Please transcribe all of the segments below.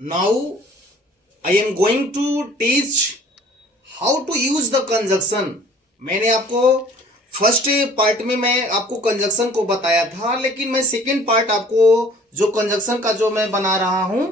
Now I am going to teach how to use the conjunction. मैंने आपको first part में मैं आपको कंजक्शन को बताया था, लेकिन मैं सेकेंड पार्ट आपको जो कंजक्शन का जो मैं बना रहा हूं,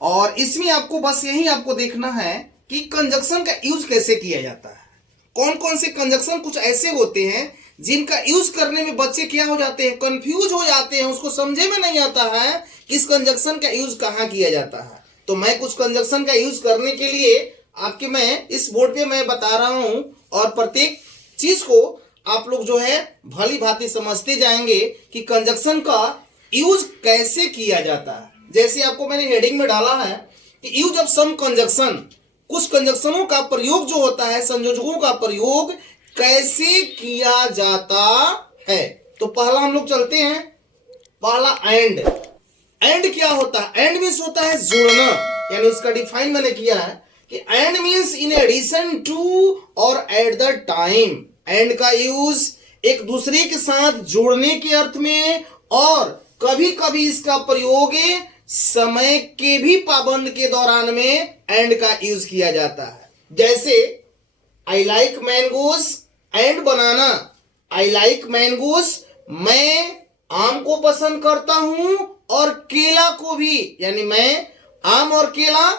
और इसमें आपको बस यही आपको देखना है कि कंजक्शन का यूज कैसे किया जाता है। कौन कौन से कंजक्शन कुछ ऐसे होते हैं जिनका यूज करने में बच्चे क्या हो जाते हैं, कंफ्यूज हो जाते हैं, उसको समझे में नहीं आता है कि इस कंजक्शन का यूज कहाँ किया जाता है। तो मैं कुछ कंजक्शन का यूज करने के लिए आपके मैं इस बोर्ड पे मैं बता रहा हूं, और प्रत्येक चीज को आप लोग जो है भली भांति समझते जाएंगे कि कंजक्शन का यूज कैसे किया जाता है। जैसे आपको मैंने हेडिंग में डाला है कि यूज ऑफ सम कंजक्शन, कुछ कंजक्शनों का प्रयोग जो होता है, संयोजकों का प्रयोग कैसे किया जाता है। तो पहला हम लोग चलते हैं, पहला एंड। एंड क्या होता है? एंड मीन्स होता है जोड़ना, यानी उसका डिफाइन मैंने किया है कि and means in addition to और एट द टाइम। एंड का यूज एक दूसरे के साथ जोड़ने के अर्थ में, और कभी कभी इसका प्रयोग समय के भी पाबंद के दौरान में एंड का यूज किया जाता है। जैसे I like mangoes and banana. I like mangoes, मैं आम को पसंद करता हूं और केला को भी, यानी मैं आम और केला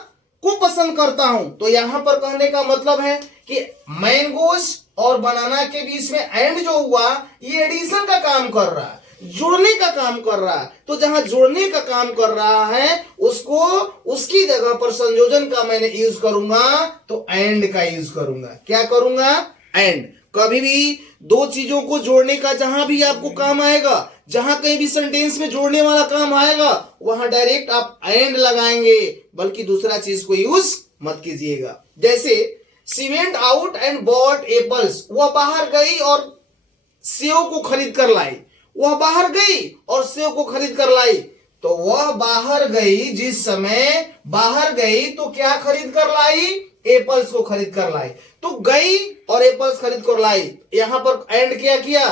को पसंद करता हूं। तो यहां पर कहने का मतलब है कि मैंगोस और बनाना के बीच में एंड जो हुआ, ये एडिशन का काम कर रहा है, जुड़ने का काम कर रहा है। तो जहां जुड़ने का काम कर रहा है उसको उसकी जगह पर संयोजन का मैंने यूज करूंगा, तो एंड का यूज करूंगा। क्या करूंगा? एंड। कभी भी दो चीजों को जोड़ने का जहां भी आपको काम आएगा, जहां कहीं भी सेंटेंस में जोड़ने वाला काम आएगा, वहां डायरेक्ट आप एंड लगाएंगे, बल्कि दूसरा चीज को यूज मत कीजिएगा। जैसे she went out and bought apples, वह बाहर गई और सेव को खरीद कर लाई। वह बाहर गई और सेव को खरीद कर लाई। तो वह बाहर गई, जिस समय बाहर गई तो क्या खरीद कर लाई? एप्पल्स को खरीद कर लाई। तो गई और एप्पल्स खरीद कर लाई। यहां पर एंड क्या किया?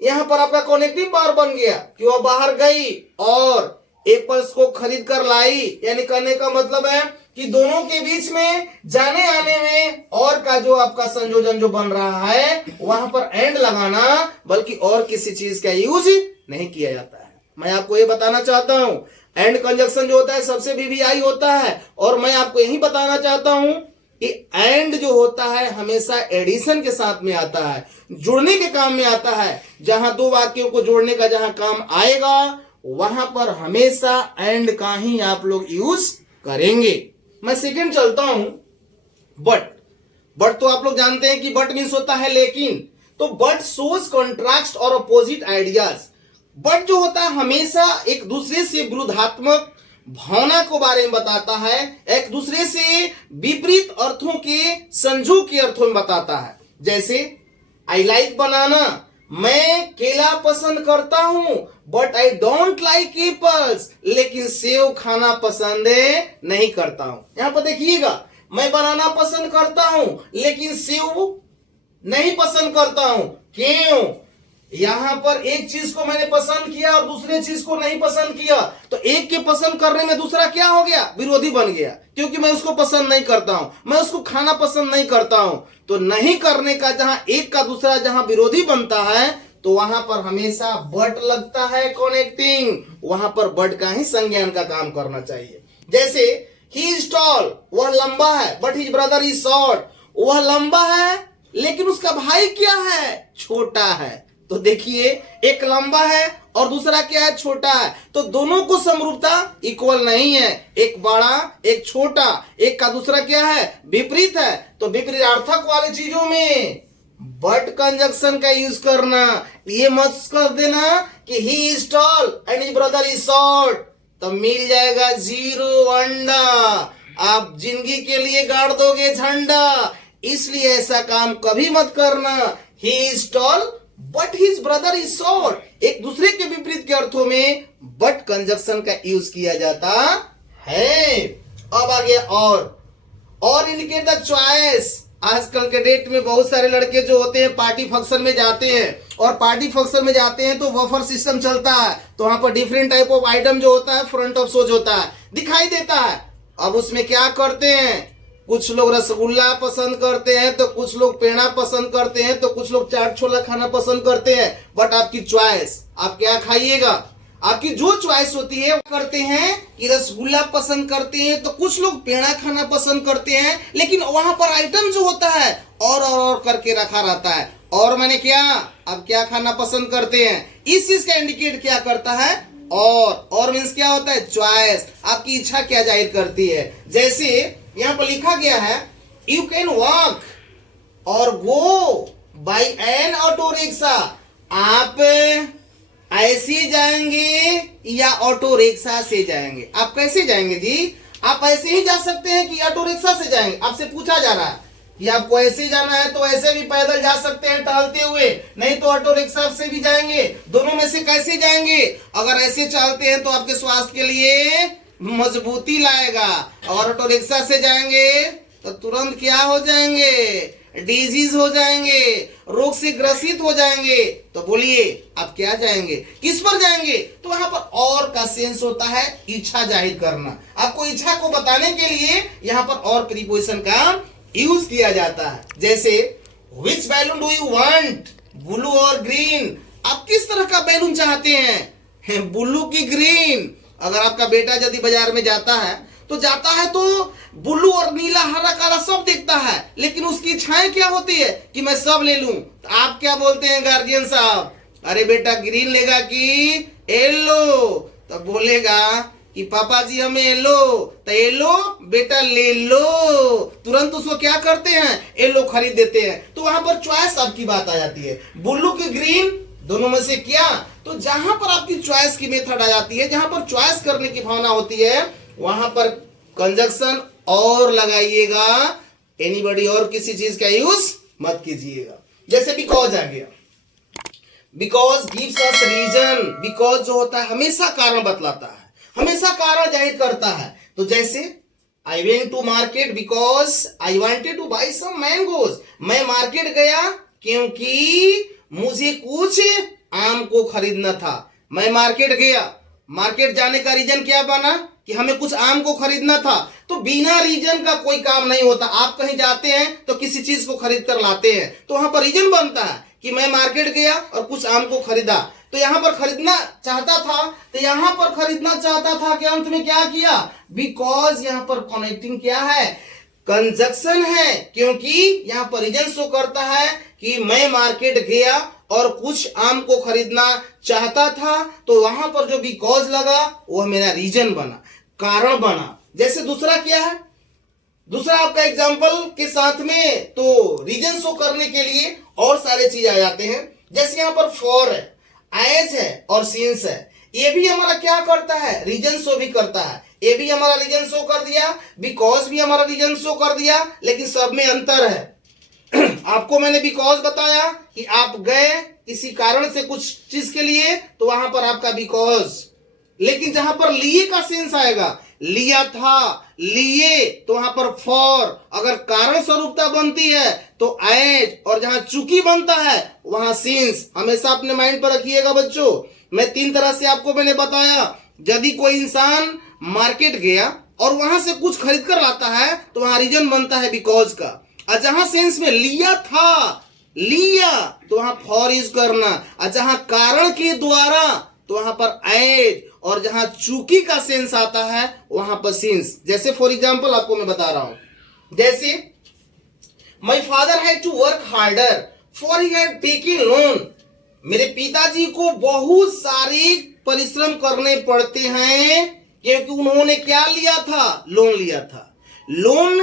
यहां पर आपका कनेक्टिंग पावर बन गया कि वह बाहर गई और एप्पल्स को खरीद कर लाई। यानी कहने का मतलब है कि दोनों के बीच में जाने आने में और का जो आपका संयोजन जो बन रहा है, वहां पर एंड लगाना, बल्कि और किसी चीज का यूज नहीं किया जाता है। मैं आपको ये बताना चाहता हूं, एंड कंजक्शन जो होता है सबसे वीवीआई होता है, और मैं आपको यही बताना चाहता हूं कि एंड जो होता है हमेशा एडिशन के साथ में आता है, जुड़ने के काम में आता है। जहां दो वाक्यों को जोड़ने का जहां काम आएगा, वहां पर हमेशा एंड का ही आप लोग यूज करेंगे। मैं सेकंड चलता हूं, बट। बट तो आप लोग जानते हैं कि बट मीन्स होता है लेकिन। तो बट शोज कॉन्ट्रास्ट और अपोजिट आइडियाज। बट जो होता है हमेशा एक दूसरे से विरुद्धात्मक भावना को बारे में बताता है, एक दूसरे से विपरीत अर्थों के संजोग के अर्थों में बताता है। जैसे आई लाइक बनाना, मैं केला पसंद करता हूं, but I don't like apples, लेकिन सेव खाना पसंद नहीं करता हूं। यहां पर देखिएगा, मैं बनाना पसंद करता हूं लेकिन सेव नहीं पसंद करता हूं। क्यों? यहां पर एक चीज को मैंने पसंद किया और दूसरे चीज को नहीं पसंद किया, तो एक के पसंद करने में दूसरा क्या हो गया? विरोधी बन गया, क्योंकि मैं उसको पसंद नहीं करता हूं, मैं उसको खाना पसंद नहीं करता हूं। तो नहीं करने का जहां एक का दूसरा जहां विरोधी बनता है, तो वहां पर हमेशा बट लगता है कनेक्टिंग, वहां पर बट का ही संज्ञान का काम करना चाहिए। जैसे ही इज टॉल, वह लंबा है, but his brother is short, वह लंबा है लेकिन उसका भाई क्या है? छोटा है। तो देखिए, एक लंबा है और दूसरा क्या है? छोटा है। तो दोनों को समरूपता इक्वल नहीं है, एक बड़ा एक छोटा, एक का दूसरा क्या है? विपरीत है। तो विपरीतार्थक वाली चीजों में बट कंजक्शन का यूज करना। ये मत कर देना कि he is tall and his brother is short, तो मिल जाएगा जीरो अंडा, आप जिंदगी के लिए गाड़ दोगे झंडा। इसलिए ऐसा काम कभी मत करना। He is tall but his brother is short, एक दूसरे के विपरीत के अर्थों में बट कंजक्शन का यूज किया जाता है। अब आ गया और इंडिकेट द चॉइस। आजकल के डेट में बहुत सारे लड़के जो होते हैं पार्टी फंक्शन में जाते हैं, और पार्टी फंक्शन में जाते हैं तो बफर सिस्टम चलता है, तो वहां पर डिफरेंट टाइप ऑफ आइटम जो होता है फ्रंट ऑफ शोज होता है, दिखाई देता है। अब उसमें क्या करते हैं, कुछ लोग रसगुल्ला पसंद करते हैं, तो कुछ लोग पेड़ा पसंद करते हैं, तो कुछ लोग चाट छोला खाना पसंद करते हैं। बट आपकी चॉइस, आप क्या खाइएगा, आपकी जो चॉइस होती है वो करते हैं कि रसगुल्ला पसंद करते हैं, तो कुछ लोग पेड़ा खाना पसंद करते हैं, लेकिन वहां पर आइटम जो होता है और करके रखा रहता है। और मैंने क्या, अब क्या खाना पसंद करते हैं, इस चीज का इंडिकेट क्या करता है, और मीन्स क्या होता है, चॉइस, आपकी इच्छा क्या जाहिर करती है। जैसे यहां पर लिखा गया है, यू कैन वॉक और go by N auto rickshaw. आप ऐसे जाएंगे या ऑटो रिक्शा से जाएंगे? आप कैसे जाएंगे जी? आप ऐसे ही जा सकते हैं कि ऑटो रिक्शा से जाएंगे? आपसे पूछा जा रहा है कि आपको ऐसे जाना है तो ऐसे भी पैदल जा सकते हैं टहलते हुए, नहीं तो ऑटो रिक्शा से भी जाएंगे। दोनों में से कैसे जाएंगे? अगर ऐसे चलते हैं तो आपके स्वास्थ्य के लिए मजबूती लाएगा, और ऑटो रिक्शा से जाएंगे तो तुरंत क्या हो जाएंगे, डिजीज हो जाएंगे, रोग से ग्रसित हो जाएंगे। तो बोलिए आप क्या जाएंगे, किस पर जाएंगे? तो वहां पर और का सेंस होता है इच्छा जाहिर करना। आपको इच्छा को बताने के लिए यहां पर और प्रीपोजिशन का यूज किया जाता है। जैसे which balloon do you want, blue और ग्रीन? आप किस तरह का बैलून चाहते हैं, ब्लू की ग्रीन? अगर आपका बेटा यदि बाजार में जाता है तो ब्लू और नीला हरा काला सब देखता है, लेकिन उसकी इच्छाएं क्या होती है कि मैं सब ले लूं। तो आप क्या बोलते हैं गार्जियन साहब, अरे बेटा ग्रीन लेगा कि येलो? तो बोलेगा कि पापा जी हमें येलो, तो येलो बेटा ले लो। तुरंत उसको क्या करते हैं, येलो खरीद देते हैं। तो वहां पर चॉइस आपकी बात आ जाती है, ब्लू की ग्रीन, दोनों में से क्या? तो जहां पर आपकी चॉइस की मेथड आ जाती है, जहां पर चॉइस करने की भावना होती है, वहां पर कंजक्शन और लगाइएगा, एनीबॉडी और किसी चीज का यूज मत कीजिएगा। जैसे बिकॉज आ गया, because gives us reason. Because जो होता है हमेशा कारण बतलाता है, हमेशा कारण जाहिर करता है। तो जैसे I went to market because I wanted to buy some mangoes. मैं मार्केट गया क्योंकि मुझे कुछ आम को खरीदना था। मैं मार्केट गया, मार्केट जाने का रीजन क्या बना कि हमें कुछ आम को खरीदना था। तो बिना रीजन का कोई काम नहीं होता। आप कहीं जाते हैं तो किसी चीज को खरीद कर लाते हैं, तो वहां पर रीजन बनता है कि मैं मार्केट गया और कुछ आम को खरीदा। तो यहां पर खरीदना चाहता था, तो यहां पर खरीदना चाहता था कि अंत में क्या किया, बिकॉज यहां पर कनेक्टिंग क्या है, कंजक्शन है, क्योंकि यहां पर रीजन शो करता है कि मैं मार्केट गया और कुछ आम को खरीदना चाहता था। तो वहां पर जो बिकॉज लगा वह मेरा रीजन बना, कारण बना। जैसे दूसरा क्या है, दूसरा आपका एग्जांपल के साथ में तो रीजन शो करने के लिए और सारे चीज आ जाते हैं। जैसे यहां पर फॉर है, एज है और सिंस है। ये भी हमारा क्या करता है, रीजन शो भी करता है। ये भी हमारा रीजन शो कर दिया, बिकॉज भी हमारा रीजन शो कर दिया, लेकिन सब में अंतर है। आपको मैंने बिकॉज बताया कि आप गए किसी कारण से कुछ चीज के लिए, तो वहां पर आपका बिकॉज। लेकिन जहां पर लिए का सेंस आएगा, लिया था, लिए, तो वहां पर फॉर। अगर कारण स्वरूपता बनती है तो एज, और जहां चूंकि बनता है वहां सिंस। हमेशा अपने माइंड पर रखिएगा बच्चों। मैं 3 तरह से आपको मैंने बताया। यदि कोई इंसान मार्केट गया और वहां से कुछ खरीद कर लाता है तो वहां रीजन बनता है बिकॉज का। और जहां सेंस में लिया था, लिया, तो वहां फॉर यूज करना। और जहां कारण के द्वारा तो वहां पर एज, और जहां चूंकि का सेंस आता है वहां पर सिंस। जैसे फॉर एग्जांपल आपको मैं बता रहा हूं, जैसे my father had to work harder for he had taken loan. मेरे पिताजी को बहुत सारे परिश्रम करने पड़ते हैं क्योंकि उन्होंने क्या लिया था, लोन लिया था। लोन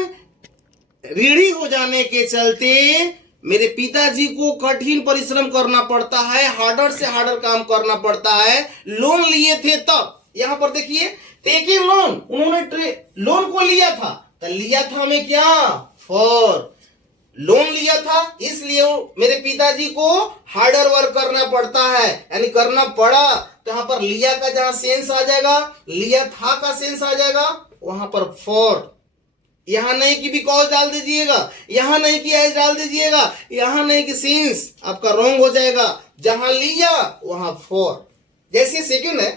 ऋणी हो जाने के चलते मेरे पिताजी को कठिन परिश्रम करना पड़ता है, हार्डर से हार्डर काम करना पड़ता है। लोन लिए थे तब, यहां पर देखिए टेकन लोन, उन्होंने लोन को लिया था। तो लिया था में क्या, फॉर। लोन लिया था इसलिए मेरे पिताजी को हार्डर वर्क करना पड़ता है, यानी करना पड़ा। तो यहां पर लिया का जहां सेंस आ जाएगा, लिया था का सेंस आ जाएगा, वहां पर फॉर। यहां नहीं कि बिकॉज डाल दीजिएगा, यहां नहीं कि एज डाल दीजिएगा, यहां नहीं कि सिंस, आपका रॉन्ग हो जाएगा। जहां लिया वहां फॉर। जैसे सेकंड है,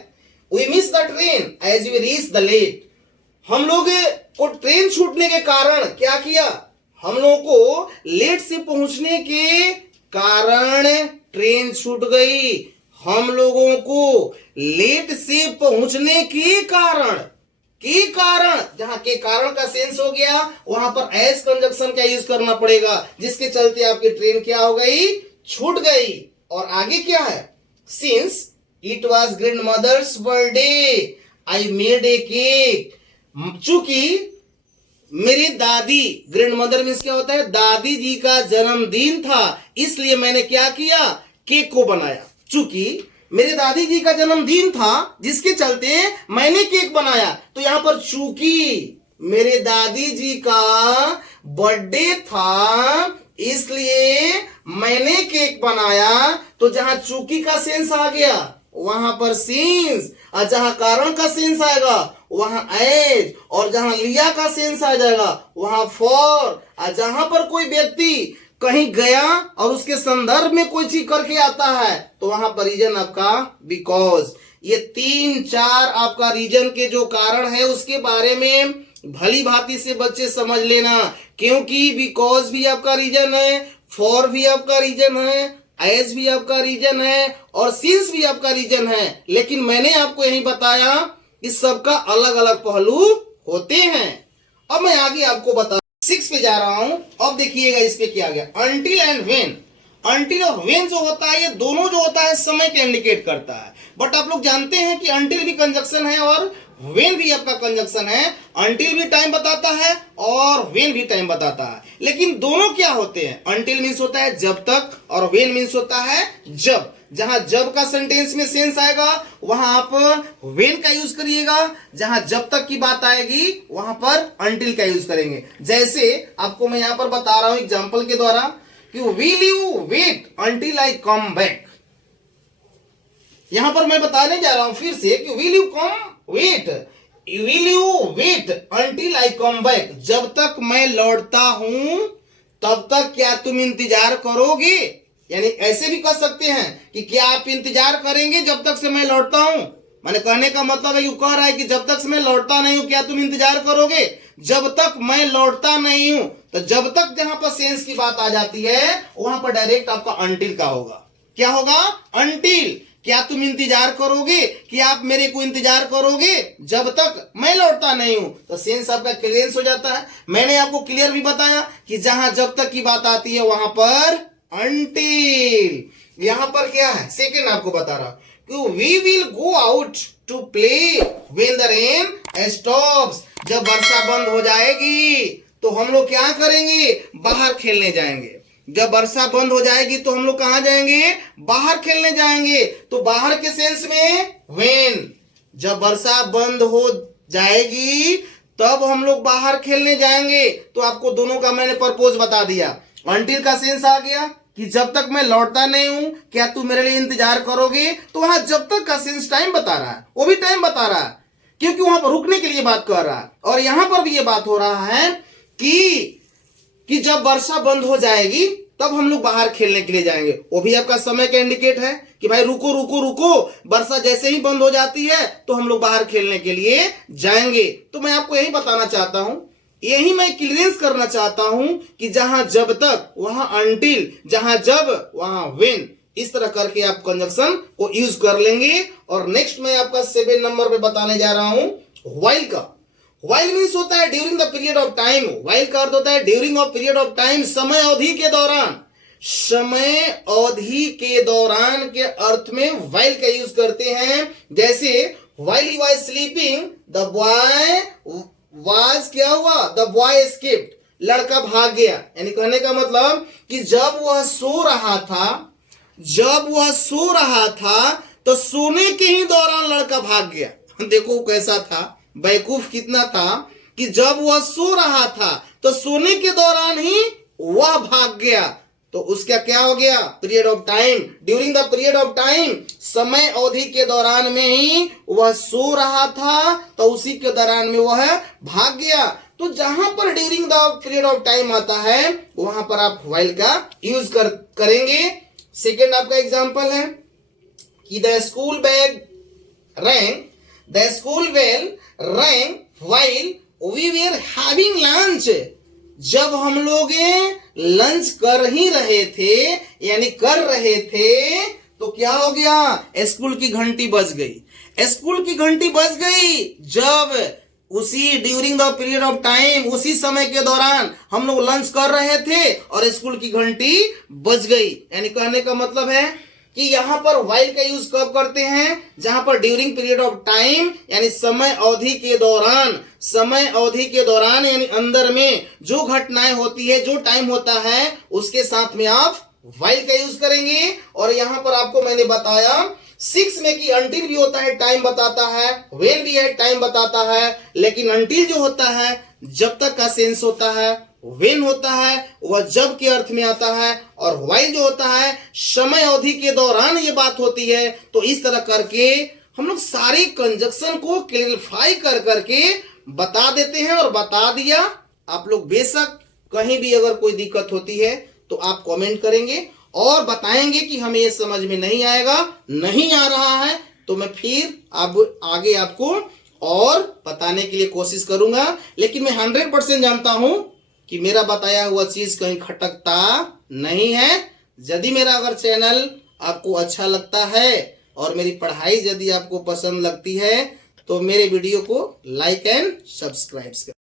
we miss the train as we reach the late. हम लोग को ट्रेन छूटने के कारण क्या किया, हम लोगों को लेट से पहुंचने के कारण ट्रेन छूट गई। हम लोगों को लेट से पहुंचने के कारण, जहां के कारण का सेंस हो गया वहां पर एज कंजक्शन का यूज करना पड़ेगा, जिसके चलते आपकी ट्रेन क्या हो गई, छूट गई। और आगे क्या है, since it was grandmother's birthday I made a cake, चूंकि मेरी दादी, ग्रैंड मदर मीन्स क्या होता है, दादी जी का जन्मदिन था, इसलिए मैंने क्या किया, केक को बनाया। चूंकि मेरे दादी जी का जन्मदिन था जिसके चलते मैंने केक बनाया, तो यहां पर चूंकि मेरे दादी जी का बर्थडे था इसलिए मैंने केक बनाया, तो जहां चूंकि का सेंस आ गया वहां पर सिंस, और जहां कारण का सेंस आएगा वहां एज, और जहां लिया का सेंस आ जाएगा वहां फॉर। और जहां पर कोई व्यक्ति कहीं गया और उसके संदर्भ में कोई चीज करके आता है तो वहां पर रीजन आपका बिकॉज। ये 3-4 आपका रीजन के जो कारण है उसके बारे में भली भांति से बच्चे समझ लेना, क्योंकि बिकॉज भी आपका रीजन है, फॉर भी आपका रीजन है, एज भी आपका रीजन है और सिंस भी आपका रीजन है। लेकिन मैंने आपको यही बताया कि सबका अलग अलग पहलू होते हैं। अब मैं आगे आपको बता 6 पे जा रहा हूं। अब देखिएगा इस पे क्या गया, अनटिल एंड व्हेन। अनटिल और व्हेन जो होता है ये दोनों जो होता है समय को इंडिकेट करता है, बट आप लोग जानते हैं कि अनटिल भी कंजक्शन है और व्हेन भी आपका कंजक्शन है। अनटिल भी टाइम बताता है और व्हेन भी टाइम बताता है, लेकिन दोनों क्या होते हैं, अनटिल मीन्स होता है जब तक और व्हेन मीन्स होता है जब। जहां जब का सेंटेंस में सेंस आएगा वहां आप व्हेन का यूज करिएगा, जहां जब तक की बात आएगी वहां पर अनटिल का यूज करेंगे। जैसे आपको मैं यहां पर बता रहा हूं एग्जांपल के द्वारा कि will you wait until I come back. यहां पर मैं बताने जा रहा हूं फिर से कि will you wait until I come back, जब तक मैं लौटता हूं तब तक क्या तुम इंतजार करोगे। यानी ऐसे भी कह सकते हैं कि क्या आप इंतजार करेंगे जब तक से मैं लौटता हूं। मैंने कहने का मतलब है कि कह रहा है कि जब तक से मैं लौटता नहीं हूं क्या तुम इंतजार करोगे। जब तक मैं लौटता नहीं हूं, तो जब तक जहां पर सेंस की बात आ जाती है वहां पर डायरेक्ट आपका अनटिल का होगा। क्या होगा, अनटिल। क्या तुम इंतजार करोगे, कि आप मेरे को इंतजार करोगे जब तक मैं लौटता नहीं हूं, तो सेंस आपका क्लियरेंस हो जाता है। मैंने आपको क्लियर भी बताया कि जहां जब तक की बात आती है वहां पर अनटिल। यहां पर क्या है, सेकेंड आपको बता रहा कि we will go out to play when the rain stops. जब वर्षा बंद हो जाएगी तो हम लोग क्या करेंगे, बाहर खेलने जाएंगे। जब वर्षा बंद हो जाएगी तो हम लोग कहां जाएंगे, बाहर खेलने जाएंगे। तो बाहर के सेंस में व्हेन, जब वर्षा बंद हो जाएगी तब हम लोग बाहर खेलने जाएंगे। तो आपको दोनों का मैंने पर्पोज बता दिया। अनटिल का सेंस आ गया कि जब तक मैं लौटता नहीं हूं क्या तू मेरे लिए इंतजार करोगे, तो वहां जब तक का सेंस टाइम बता रहा है, वो भी टाइम बता रहा है क्योंकि वहां पर रुकने के लिए बात कर रहा है। और यहां पर भी ये बात हो रहा है कि जब वर्षा बंद हो जाएगी तब हम लोग बाहर खेलने के लिए जाएंगे। वो भी आपका समय का इंडिकेट है कि भाई रुको रुको रुको, वर्षा जैसे ही बंद हो जाती है तो हम लोग बाहर खेलने के लिए जाएंगे। तो मैं आपको यही बताना चाहता हूं, यही मैं क्लियरेंस करना चाहता हूं कि जहां जब तक वहां अनटिल, जहां जब वहां व्हेन, इस तरह करके आप कंजक्शन को यूज कर लेंगे। और नेक्स्ट मैं आपका 7 नंबर पे बताने जा रहा हूं व्हाइल का। व्हाइल मीन्स होता है during the period of time. While का अर्थ होता है during of period of time, समय अवधि के दौरान। समय अवधि के दौरान के अर्थ में व्हाइल का यूज करते हैं। जैसे while he was sleeping the boy was, क्या हुआ, द बॉय एस्केप्ड, लड़का भाग गया। यानी कहने का मतलब कि जब वह सो रहा था तो सोने के ही दौरान लड़का भाग गया। देखो कैसा था, बेवकूफ कितना था कि जब वह सो रहा था तो सोने के दौरान ही वह भाग गया। तो उसका क्या हो गया, period of time, during the period of time, समय अवधि के दौरान में ही वह सो रहा था तो उसी के दौरान में वह भाग गया। तो जहां पर during the period of time आता है वहां पर आप व्हाइल का यूज करेंगे। सेकेंड आपका एग्जांपल है कि the school bell rang while we were having lunch, जब हम लोग लंच कर ही रहे थे यानी कर रहे थे, तो क्या हो गया, स्कूल की घंटी बज गई। स्कूल की घंटी बज गई जब उसी during the period of time, उसी समय के दौरान हम लोग लंच कर रहे थे और स्कूल की घंटी बज गई। यानी कहने का मतलब है कि यहां पर व्हाइल का यूज कब करते हैं, जहां पर ड्यूरिंग पीरियड ऑफ टाइम यानी समय अवधि के दौरान, समय अवधि के दौरान यानी अंदर में जो घटनाएं होती है, जो टाइम होता है, उसके साथ में आप व्हाइल का यूज करेंगे। और यहां पर आपको मैंने बताया 6 में कि अंटिल भी होता है, टाइम बताता है, व्हेन भी है, टाइम बताता है, लेकिन अंटिल जो होता है जब तक का सेंस होता है, व्हेन होता है वह जब के अर्थ में आता है, और व्हाइल जो होता है समय अवधि के दौरान ये बात होती है। तो इस तरह करके हम लोग सारे कंजक्शन को क्लियरिफाई कर करके बता देते हैं। और बता दिया, आप लोग बेशक कहीं भी अगर कोई दिक्कत होती है तो आप कमेंट करेंगे और बताएंगे कि हमें ये समझ में नहीं आएगा, नहीं आ रहा है, तो मैं फिर अब आगे आपको और बताने के लिए कोशिश करूंगा। लेकिन मैं 100% जानता हूं कि मेरा बताया हुआ चीज कहीं खटकता नहीं है। यदि मेरा अगर चैनल आपको अच्छा लगता है और मेरी पढ़ाई यदि आपको पसंद लगती है तो मेरे वीडियो को लाइक एंड सब्सक्राइब करें।